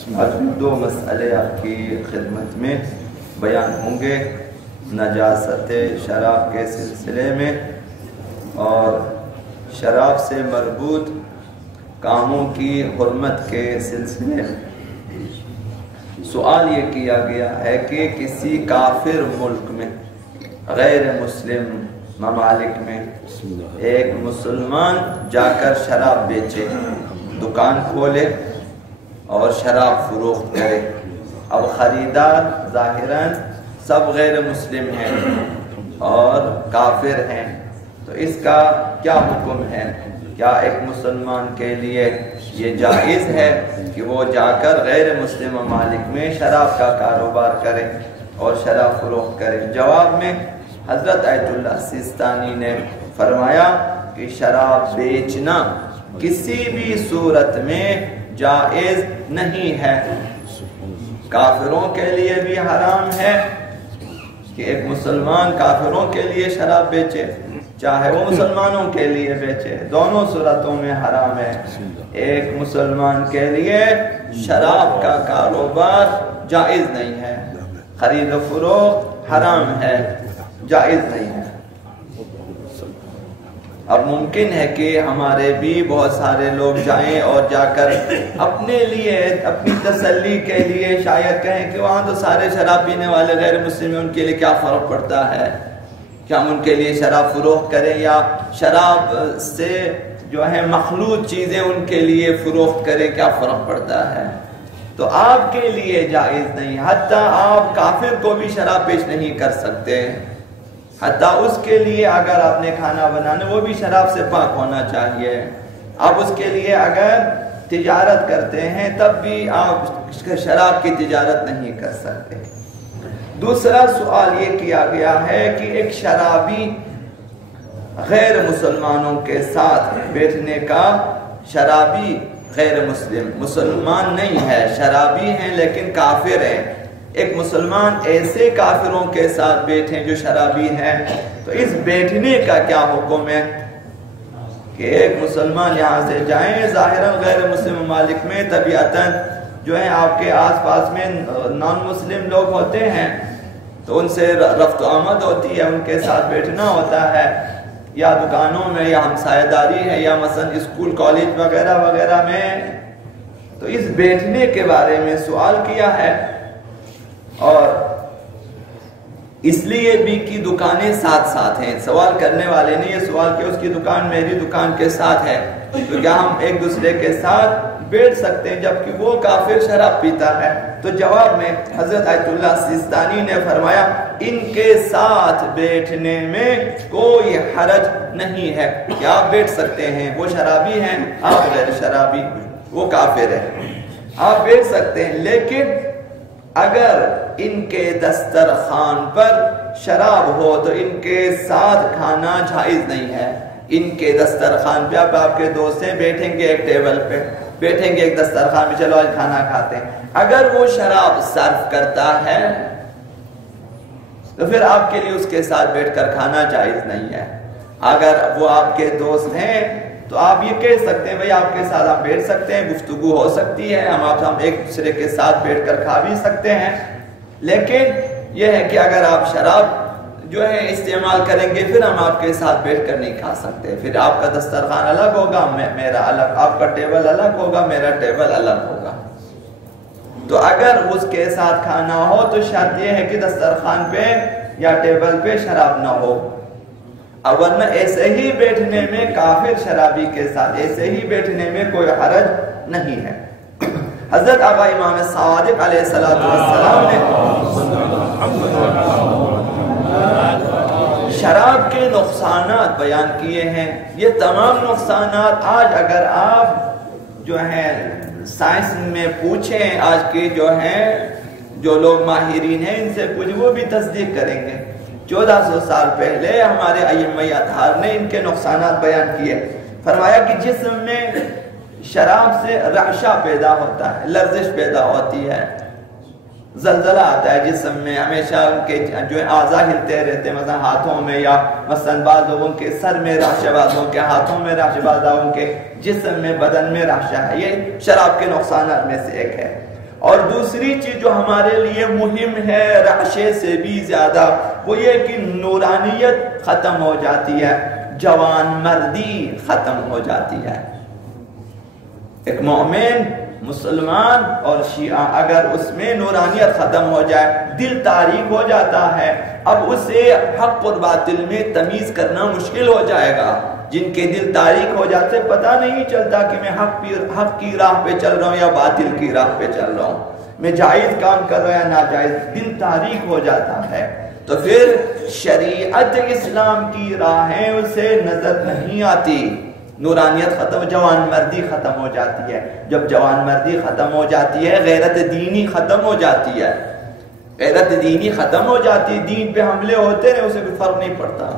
آج بھی دو مسئلے آپ کی خدمت میں بیان ہوں گے، نجاست شراب کے سلسلے میں اور شراب سے مربوط کاموں کی حرمت کے سلسلے میں۔ سوال یہ کیا گیا ہے کہ کسی کافر ملک میں، غیر مسلم ممالک میں ایک مسلمان جا کر شراب بیچے، دکان کھولے اور شراب فروخت کرے۔ اب خریدار ظاہراً سب غیر مسلم ہیں اور کافر ہیں، تو اس کا کیا حکم ہے؟ کیا ایک مسلمان کے لیے یہ جائز ہے کہ وہ جا کر غیر مسلم ممالک میں شراب کا کاروبار کرے اور شراب فروخت کرے؟ جواب میں حضرت آیت اللہ سیستانی نے فرمایا کہ شراب بیچنا کسی بھی صورت میں جائز نہیں ہے۔ کافروں کے لیے بھی حرام ہے کہ ایک مسلمان کافروں کے لیے شراب بیچے، چاہے وہ مسلمانوں کے لیے بیچے، دونوں صورتوں میں حرام ہے۔ ایک مسلمان کے لیے شراب کا کاروبار جائز نہیں ہے، خرید و فروخت حرام ہے، جائز نہیں ہے۔ اب ممکن ہے کہ ہمارے بھی بہت سارے لوگ جائیں اور جا کر اپنے لیے، اپنی تسلی کے لیے شاید کہیں کہ وہاں تو سارے شراب پینے والے غیر مسلم ہیں، ان کے لیے کیا فرق پڑتا ہے؟ کیا ہم ان کے لیے شراب فروخت کریں یا شراب سے جو ہے مخلوط چیزیں ان کے لیے فروخت کریں، کیا فرق پڑتا ہے؟ تو آپ کے لیے جائز نہیں، حتیٰ آپ کافر کو بھی شراب پیش نہیں کر سکتے، حتیٰ اس کے لیے اگر آپ نے کھانا بنانا وہ بھی شراب سے پاک ہونا چاہیے۔ آپ اس کے لیے اگر تجارت کرتے ہیں تب بھی آپ شراب کی تجارت نہیں کر سکتے۔ دوسرا سوال یہ کیا گیا ہے کہ ایک شرابی غیر مسلمانوں کے ساتھ بیٹھنے کا، شرابی غیر مسلمان نہیں ہے، شرابی ہیں لیکن کافر ہیں، ایک مسلمان ایسے کافروں کے ساتھ بیٹھیں جو شرابی ہیں، تو اس بیٹھنے کا کیا حکم ہے؟ کہ ایک مسلمان یہاں سے جائیں، ظاہراً غیر مسلم ممالک میں طبیعتاً جو ہے آپ کے آس پاس میں نان مسلم لوگ ہوتے ہیں تو ان سے رفت و آمد ہوتی ہے، ان کے ساتھ بیٹھنا ہوتا ہے، یا دکانوں میں یا ہمسایہ داری ہے یا مثلا اسکول کالج وغیرہ وغیرہ میں۔ تو اس بیٹھنے کے بارے میں سوال کیا ہے، اور اس لیے بھی کہ دکانیں ساتھ ساتھ ہیں، سوال کرنے والے نے یہ سوال کیا اس کی دکان میری دکان کے ساتھ ہے، تو کیا ہم ایک دوسرے کے ساتھ بیٹھ سکتے ہیں جبکہ وہ کافر شراب پیتا ہے؟ تو جواب میں حضرت آیت اللہ سیستانی نے فرمایا ان کے ساتھ بیٹھنے میں کوئی حرج نہیں ہے، کہ آپ بیٹھ سکتے ہیں، وہ شرابی ہیں، آپ غیر شرابی، وہ کافر ہے، آپ بیٹھ سکتے ہیں، لیکن اگر ان کے دسترخوان پر شراب ہو تو ان کے ساتھ کھانا جائز نہیں ہے۔ ان کے دسترخوان پہ آپ کے دوست ہیں، بیٹھیں گے ایک ٹیبل پہ، بیٹھیں گے ایک دسترخوان پہ، چلو آج کھانا کھاتے ہیں، اگر وہ شراب سرو کرتا ہے تو پھر آپ کے لیے اس کے ساتھ بیٹھ کر کھانا جائز نہیں ہے۔ اگر وہ آپ کے دوست ہیں تو آپ یہ کہہ سکتے ہیں بھئی آپ کے ساتھ ہم بیٹھ سکتے ہیں، گفتگو ہو سکتی ہے، ہم ایک دوسرے کے ساتھ بیٹھ کر کھا بھی سکتے ہیں، لیکن یہ ہے کہ اگر آپ شراب جو ہے استعمال کریں گے پھر ہم آپ کے ساتھ بیٹھ کر نہیں کھا سکتے، پھر آپ کا دسترخوان الگ ہوگا، میرا الگ، آپ کا ٹیبل الگ ہوگا، میرا ٹیبل الگ ہوگا۔ تو اگر اس کے ساتھ کھانا ہو تو شرط یہ ہے کہ دسترخوان پہ یا ٹیبل پہ شراب نہ ہو، ورنہ ایسے ہی بیٹھنے میں کافر شرابی کے ساتھ ایسے ہی بیٹھنے میں کوئی حرج نہیں ہے۔ حضرت آبا امام صادق علیہ السلام نے شراب کے نقصانات بیان کیے ہیں، یہ تمام نقصانات آج اگر آپ جو ہیں سائنس میں پوچھیں، آج کے جو ہیں جو لوگ ماہرین ہیں ان سے پوچھیں، وہ بھی تصدیق کریں گے۔ 1400 سال پہلے ہمارے ائمہ اطہار نے ان کے نقصانات بیان کیے، فرمایا کہ جسم میں شراب سے رعشہ پیدا ہوتا ہے، لرزش پیدا ہوتی ہے، زلزلہ آتا ہے جسم میں، ہمیشہ ان کے جو اعضاء ہلتے رہتے ہیں، مثلا ہاتھوں میں، یا مثلا بعض لوگوں کے سر میں رعشہ، بعض لوگوں کے ہاتھوں میں رعشہ، بعض لوگوں کے جسم میں، بدن میں رعشہ ہے، یہ شراب کے نقصانات میں سے ایک ہے۔ اور دوسری چیز جو ہمارے لیے مہم ہے رعشے سے بھی زیادہ، وہ یہ کہ نورانیت ختم ہو جاتی ہے، جوان مردی ختم ہو جاتی ہے۔ ایک مومن، مسلمان اور شیعہ اگر اس میں نورانیت ختم ہو جائے، دل تاریک ہو جاتا ہے، اب اسے حق اور باطل میں تمیز کرنا مشکل ہو جائے گا۔ جن کے دل تاریک ہو جاتے پتہ نہیں چلتا کہ میں حق کی راہ پہ چل رہا ہوں یا باطل کی راہ پہ چل رہا ہوں، میں جائز کام کر رہا ہوں یا ناجائز، دل تاریک ہو جاتا ہے۔ تو پھر شریعت اسلام کی راہیں اسے نظر نہیں آتی، نورانیت ختم، جوان مردی ختم ہو جاتی ہے۔ جب جوان مردی ختم ہو جاتی ہے، غیرت دینی ختم ہو جاتی ہے، غیرت دینی ختم ہو جاتی ہے، دین پہ حملے ہوتے ہیں، اسے کوئی فرق نہیں پڑتا،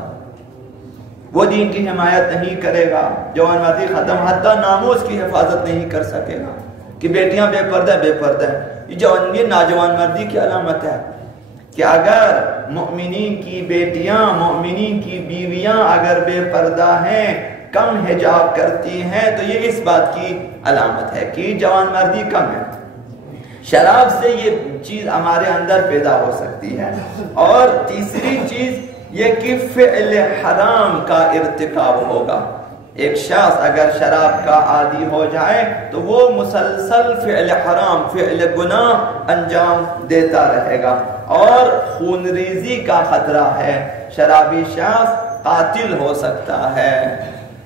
وہ دین کی حمایت نہیں کرے گا۔ جوان مردی ختم، حتیٰ ناموس کی حفاظت نہیں کر سکے گا کہ بیٹیاں بے پردہ بے پردہ ہیں۔ یہ ناجوان مردی کی علامت ہے کہ اگر مؤمنین کی بیٹیاں، مؤمنین کی بیویاں اگر بے پردہ ہیں، کم حجاب کرتی ہیں، تو یہ اس بات کی علامت ہے کہ جوان مردی کم ہے۔ شراب سے یہ چیز ہمارے اندر پیدا ہو سکتی ہے۔ اور تیسری چیز یہ کہ فعل حرام کا ارتکاب ہوگا۔ ایک شخص اگر شراب کا عادی ہو جائے تو وہ مسلسل فعل حرام، فعل گناہ انجام دیتا رہے گا، اور خون ریزی کا خطرہ ہے۔ شرابی شخص قاتل ہو سکتا ہے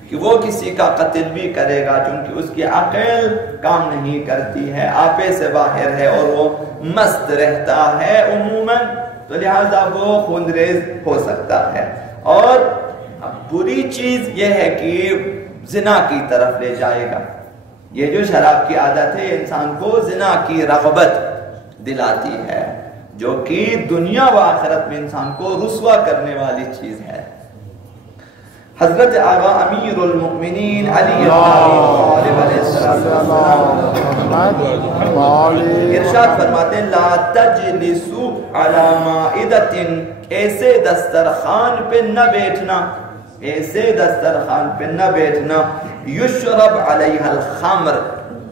کہ وہ کسی کا قتل بھی کرے گا، چونکہ اس کی عقل کام نہیں کرتی ہے، آپے سے باہر ہے اور وہ مست رہتا ہے عموماً، تو لہذا وہ خونریز ہو سکتا ہے۔ اور بری چیز یہ ہے کہ زنا کی طرف لے جائے گا۔ یہ جو شراب کی عادت ہے انسان کو زنا کی رغبت دلاتی ہے، جو کہ دنیا و آخرت میں انسان کو رسوا کرنے والی چیز ہے۔ حضرت آغا امیر المؤمنین علی بن ابی طالب علیہ السلام ارشاد فرماتے ہیں لا تجلسوا علی مائدۃ، ایسے دسترخوان پہ نہ بیٹھنا، ایسے دسترخوان پہ نہ بیٹھنا، یشرب علیہ الخمر،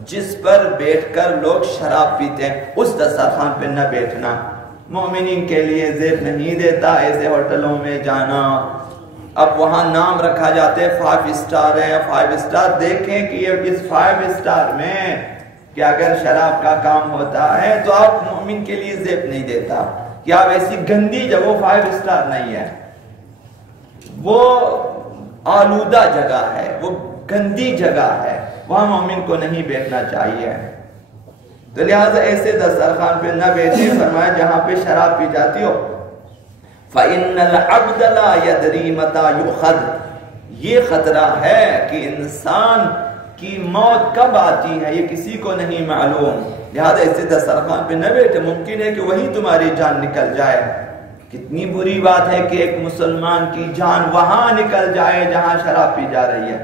جس پر بیٹھ کر لوگ شراب پیتے ہیں، اس دسترخوان پہ نہ بیٹھنا۔ مومنین کے لیے زیب نہیں دیتا ایسے ہوٹلوں میں جانا۔ اب وہاں نام رکھا جاتے ہیں 5 اسٹار ہے یا 5 اسٹار، دیکھیں کہ یہ اس 5 اسٹار میں کہ اگر شراب کا کام ہوتا ہے تو آپ مومن کے لیے زیب نہیں دیتا، کہ آپ ایسی گندی جگہ، وہ 5 اسٹار نہیں ہے، وہ آلودہ جگہ ہے، وہ گندی جگہ ہے، وہاں مومن کو نہیں بیٹھنا چاہیے۔ تو لہٰذا ایسے دسترخوان پہ نہ بیٹھیں، فرمایا جہاں پہ شراب پی جاتی ہو۔ فَإِنَّ الْعَبْدَ لَا يَدْرِي مَتَى يُؤْخَذْ، یہ خطرہ ہے کہ انسان کی موت کب آتی ہے یہ کسی کو نہیں معلوم، لہذا ایسے دسترخوان پہ نہ بیٹھے، ممکن ہے کہ وہی تمہاری جان نکل جائے۔ کتنی بری بات ہے کہ ایک مسلمان کی جان وہاں نکل جائے جہاں شراب پی جا رہی ہے،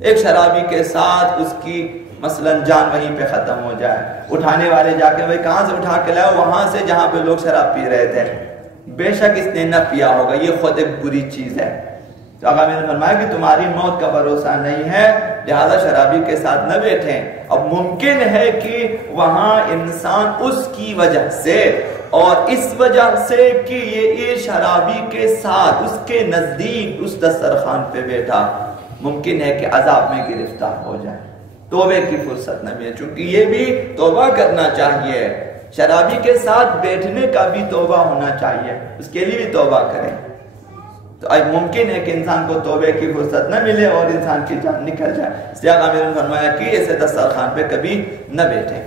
ایک شرابی کے ساتھ اس کی مثلاً جان وہیں پہ ختم ہو جائے، اٹھانے والے جا کے بھائی کہاں سے اٹھا کے لائے، وہاں سے جہاں پہ لوگ شراب پی رہے تھے، بے شک اس نے نہ پیا ہوگا، یہ خود ایک بری چیز ہے۔ تو آقا نے فرمایا کہ تمہاری موت کا بھروسہ نہیں ہے، لہذا شرابی کے ساتھ نہ بیٹھیں۔ اب ممکن ہے کہ وہاں انسان اس کی وجہ سے اور اس وجہ سے کہ یہ شرابی کے ساتھ اس کے نزدیک اس دسترخوان پہ بیٹھا، ممکن ہے کہ عذاب میں گرفتار ہو جائے، توبے کی فرصت نہ ملے، چونکہ یہ بھی توبہ کرنا چاہیے، شرابی کے ساتھ بیٹھنے کا بھی توبہ ہونا چاہیے، اس کے لیے بھی توبہ کریں۔ تو ممکن ہے کہ انسان کو توبے کی فرصت نہ ملے اور انسان کی جان نکل جائے، اس لیے آقا نے فرمایا کہ ایسے دسترخوان پہ کبھی نہ بیٹھیں۔